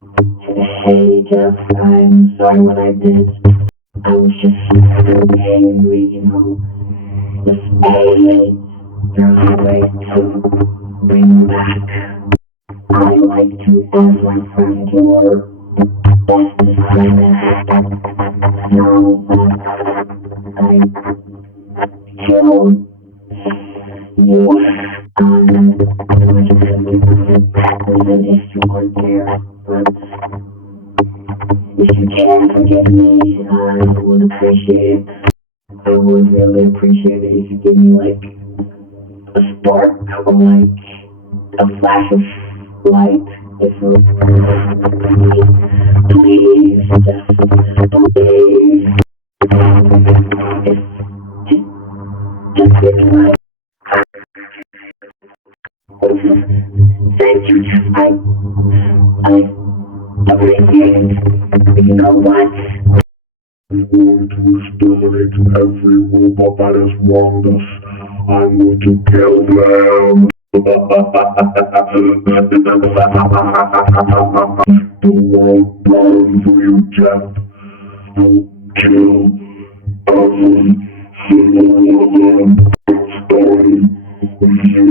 Hey Jeff, I'm sorry what I did. I was just so angry, This day I like to bring back. I like to ask my friend your best friend. Now I killed you. I would even if you weren't there, but if you can forgive me, I would appreciate it. I would really appreciate it if you give me like a spark or like a flash of light. If you please, just please, if just give me like thank you. I appreciate it. You know what? I'm going to exterminate every robot that has wronged us. I'm going to kill them. The world burns for you, Jeff. I'll kill every single one of them. Starting with you.